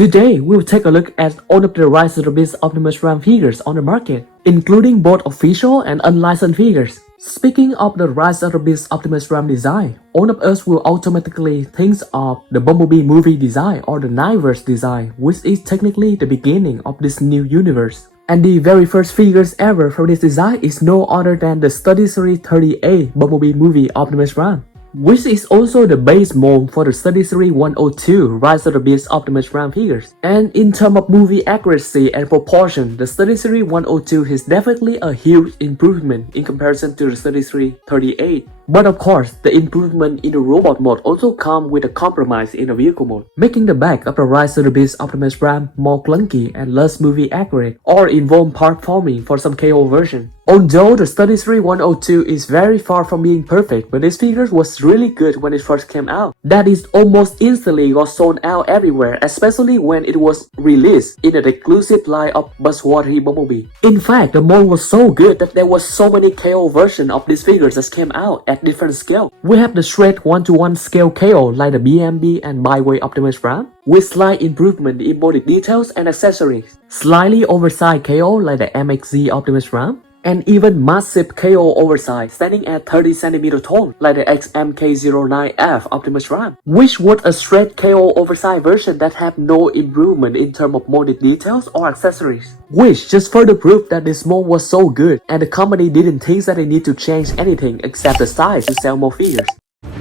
Today, we'll take a look at all of the ROTB Optimus Prime figures on the market, including both official and unlicensed figures. Speaking of the ROTB Optimus Prime design, all of us will automatically think of the Bumblebee movie design or the Nightverse design, which is technically the beginning of this new universe. And the very first figures ever from this design is no other than the studioseries 38 Bumblebee movie Optimus Prime, which is also the base mold for the studioseries 102 ROTB Optimus Prime figures. And in terms of movie accuracy and proportion, the studioseries 102 is definitely a huge improvement in comparison to the studioseries 38. But of course, the improvement in the robot mode also comes with a compromise in the vehicle mode, making the back of the ROTB Optimus Prime more clunky and less movie accurate, or involve part forming for some KO version. Although the studioseries 102 is very far from being perfect, but this figure was really good when it first came out. That is almost instantly got sold out everywhere, especially when it was released in an exclusive line of Buzzworthy Bumblebee. In fact, the mold was so good that there was so many KO versions of these figures that came out at different scale. We have the straight 1-to-1 scale KO like the BMB and Baiwei Optimus Prime, with slight improvement in body details and accessories, slightly oversized KO like the MXZ Optimus Prime, and even massive KO oversize standing at 30cm tall like the XMK09F Optimus Prime, which was a straight KO oversize version that had no improvement in terms of molded details or accessories, which just further proved that this mold was so good and the company didn't think that they need to change anything except the size to sell more figures.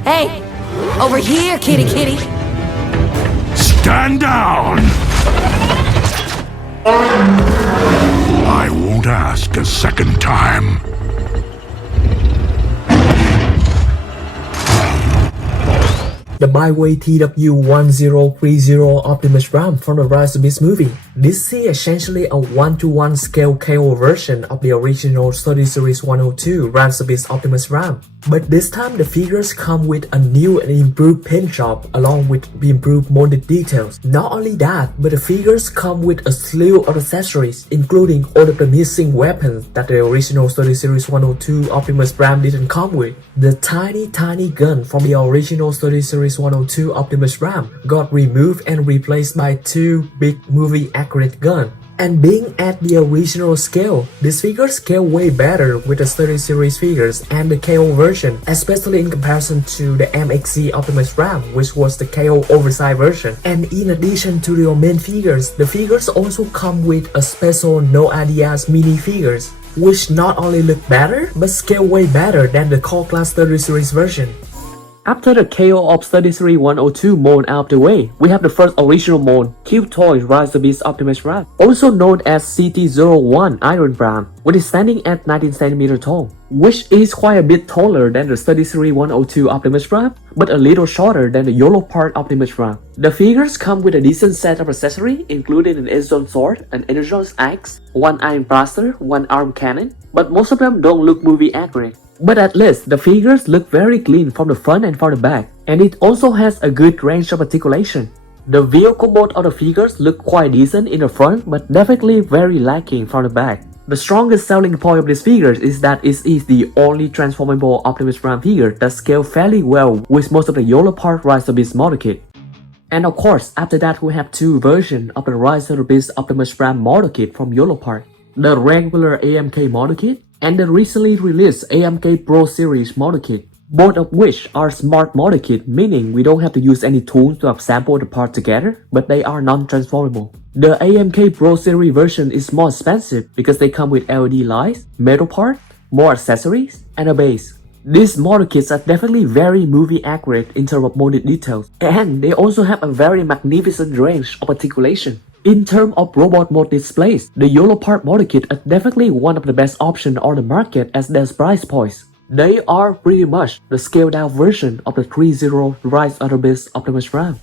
Hey, over here, kitty kitty. Stand down! I won't ask a second time. The Baiwei TW1030 Optimus Prime from the ROTB movie. This is essentially a 1-to-1 scale KO version of the original studioseries 102 ROTB Optimus Prime. But this time the figures come with a new and improved paint job along with improved molded details. Not only that, but the figures come with a slew of accessories, including all of the missing weapons that the original studioseries 102 Optimus Prime didn't come with. The tiny gun from the original studioseries 102 Optimus Prime got removed and replaced by two big movie accurate guns. And being at the original scale, these figures scale way better with the studioseries figures and the KO version, especially in comparison to the MXZ Optimus Prime, which was the KO oversized version. And in addition to the main figures, the figures also come with a special No Ideas mini figures, which not only look better, but scale way better than the core class studioseries version. After the KO of studioseries 102 mold out of the way, we have the first original mold, CuteToys ROTB Optimus Prime, also known as CT01 Iron Prime, which is standing at 19cm tall, which is quite a bit taller than the studioseries 102 Optimus Prime, but a little shorter than the Yolopark Optimus Prime. The figures come with a decent set of accessories, including an Edgezone sword, an Energon axe, one iron blaster, one arm cannon, but most of them don't look movie accurate. But at least the figures look very clean from the front and from the back, and it also has a good range of articulation. The vehicle mode of the figures look quite decent in the front, but definitely very lacking from the back. The strongest selling point of these figures is that it is the only transformable Optimus Prime figure that scales fairly well with most of the Yolopark ROTB model kit. And of course, after that we have two versions of the ROTB Optimus Prime model kit from Yolopark, the regular AMK model kit and the recently released AMK Pro Series model kit, both of which are smart model kit, meaning we don't have to use any tools to assemble the parts together, but they are non-transformable. The AMK Pro Series version is more expensive because they come with LED lights, metal parts, more accessories, and a base. These model kits are definitely very movie accurate in terms of molded details, and they also have a very magnificent range of articulation. In terms of robot mode displays, the Yolopark model kit is definitely one of the best options on the market at their price points. They are pretty much the scaled down version of the Threezero ROTB Optimus Prime.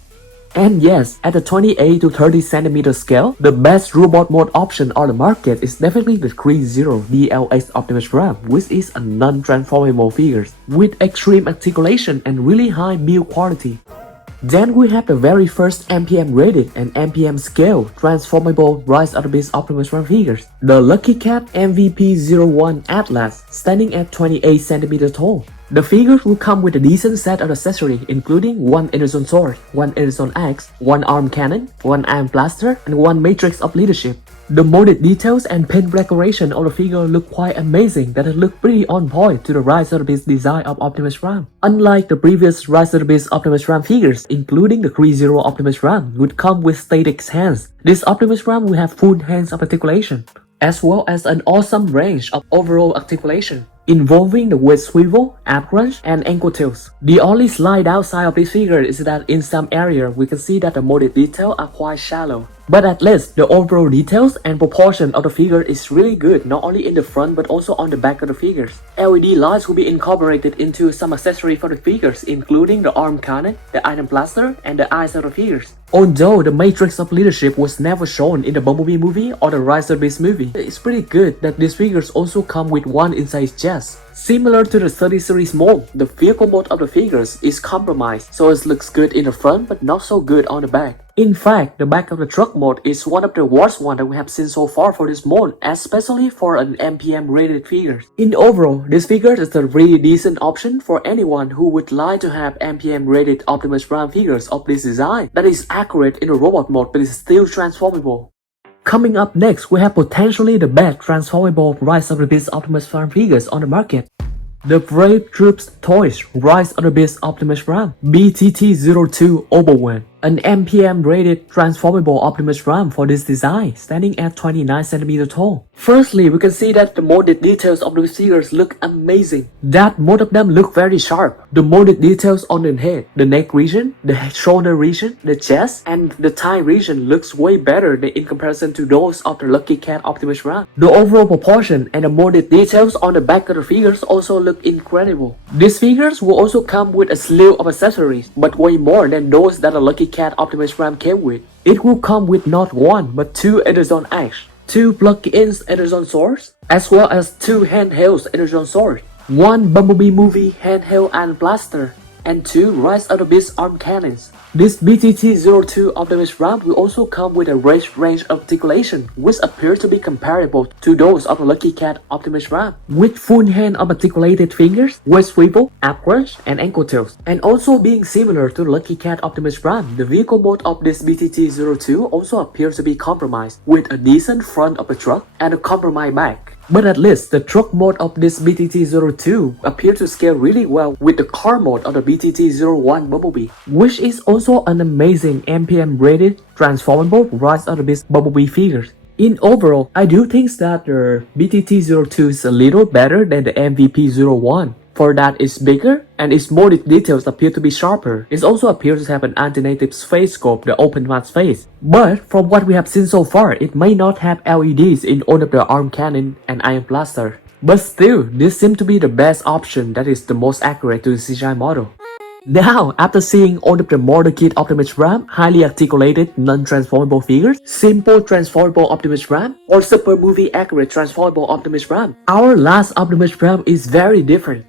And yes, at the 28 to 30cm scale, the best robot mode option on the market is definitely the Threezero DLX Optimus Prime, which is a non-transformable figure with extreme articulation and really high build quality. Then we have the very first MPM rated and MPM scale transformable ROTB Optimus Prime figures, the LuckyCat MVP01 Atlas, standing at 28cm tall. The figures will come with a decent set of accessories including one Enerzone sword, one Enerzone axe, one arm cannon, one iron blaster, and one matrix of leadership. The molded details and paint decoration of the figure look quite amazing that it look pretty on point to the Rise of the Beast design of Optimus Prime. Unlike the previous Rise of the Beast Optimus Prime figures, including the Threezero Optimus Prime would come with static hands, this Optimus Prime will have full hands of articulation, as well as an awesome range of overall articulation, involving the waist swivel, ab crunch, and ankle tilts. The only slight downside of this figure is that in some area we can see that the molded details are quite shallow. But at least the overall details and proportion of the figure is really good, not only in the front but also on the back of the figures. LED lights will be incorporated into some accessories for the figures, including the arm cannon, the iron blaster, and the eyes of the figures. Although the matrix of leadership was never shown in the Bumblebee movie or the Rise of the Beast movie, it's pretty good that these figures also come with one inside his chest. Similar to the study series mold, the vehicle mode of the figures is compromised, so it looks good in the front but not so good on the back. In fact, the back of the truck mode is one of the worst one that we have seen so far for this mold, especially for an MPM rated figure. In overall, this figure is a really decent option for anyone who would like to have MPM rated Optimus Prime figures of this design that is accurate in the robot mode but is still transformable. Coming up next, we have potentially the best transformable Rise of the Beast Optimus Prime figures on the market. The BraveTroopsToys Rise of the Beast Optimus Prime BTT02 Obowen, an MPM rated transformable Optimus Prime for this design, standing at 29cm tall. Firstly, we can see that the molded details of the figures look amazing. That most of them look very sharp. The molded details on the head, the neck region, the shoulder region, the chest, and the thigh region looks way better than in comparison to those of the LuckyCat Optimus Prime. The overall proportion and the molded details on the back of the figures also look incredible. These figures will also come with a slew of accessories, but way more than those that the LuckyCat Optimus Prime came with. It will come with not one but two Enerzone axe, two plug-in Enerzone swords, as well as two handheld Enerzone swords, one Bumblebee movie handheld iron blaster, and two Rise of the Beast arm cannons. This BTT02 Optimus Prime will also come with a range of articulation, which appears to be comparable to those of the LuckyCat Optimus Prime, with full hand of articulated fingers, waist swivel, ab crunch, and ankle tilts. And also being similar to the LuckyCat Optimus Prime, the vehicle mode of this BTT02 also appears to be compromised, with a decent front of the truck and a compromised back. But at least the truck mode of this BTT02 appears to scale really well with the car mode of the BTT01 Bumblebee, which is also an amazing MPM rated transformable Rise of the Beast Bumblebee figures. In overall, I do think that the BTT02 is a little better than the MVP01. For that, it's bigger and its molded details appear to be sharper. It also appears to have an alternative face scope, the open mask face. But from what we have seen so far, it may not have LEDs in all of the arm cannon and iron blaster. But still, this seems to be the best option that is the most accurate to the CGI model. Now, after seeing all of the model kit Optimus Prime, highly articulated non-transformable figures, simple transformable Optimus Prime, or super movie accurate transformable Optimus Prime, our last Optimus Prime is very different.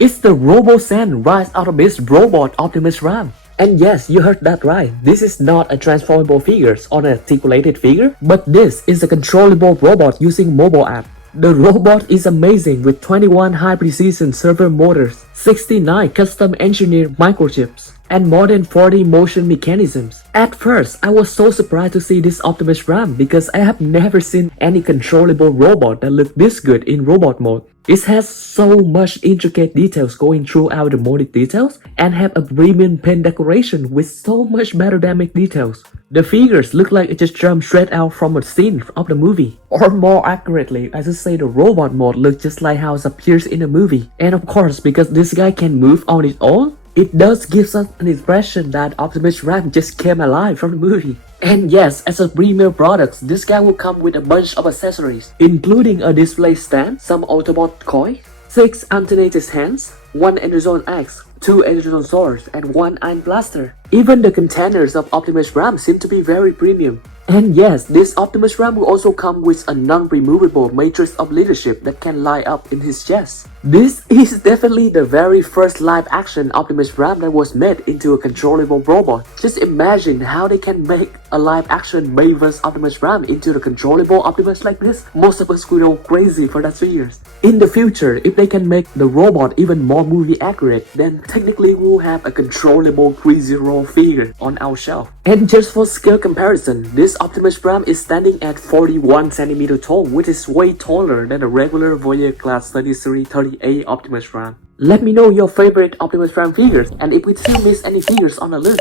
It's the Robosen Rise of the Beast Robot Optimus Prime. And yes, you heard that right. This is not a transformable figure or an articulated figure, but this is a controllable robot using mobile app. The robot is amazing with 21 high-precision servo motors, 69 custom engineered microchips, and more than 40 motion mechanisms. At first, I was so surprised to see this Optimus Prime because I have never seen any controllable robot that looked this good in robot mode. It has so much intricate details going throughout the molded details and have a premium paint decoration with so much better dynamic details. The figures look like it just jumped straight out from a scene of the movie. Or more accurately, I should say the robot mode looks just like how it appears in the movie. And of course, because this guy can move on its own, it does give us an impression that Optimus Prime just came alive from the movie. And yes, as a premium product, this guy will come with a bunch of accessories, including a display stand, some Autobot coins, 6 alternated hands, 1 Enerzone axe, 2 additional swords, and 1 iron blaster. Even the containers of Optimus Prime seem to be very premium. And yes, this Optimus Prime will also come with a non-removable matrix of leadership that can light up in his chest. This is definitely the very first live-action Optimus Prime that was made into a controllable robot. Just imagine how they can make a live-action Baiwei Optimus Prime into the controllable Optimus like this. Most of us will go crazy for that figures. In the future, if they can make the robot even more movie accurate, then technically we'll have a controllable Threezero figure on our shelf. And just for scale comparison, this Optimus Prime is standing at 41 cm tall, which is way taller than the regular Voyager class studioseries 38 Optimus Prime. Let me know your favorite Optimus Prime figures, and if we still miss any figures on the list.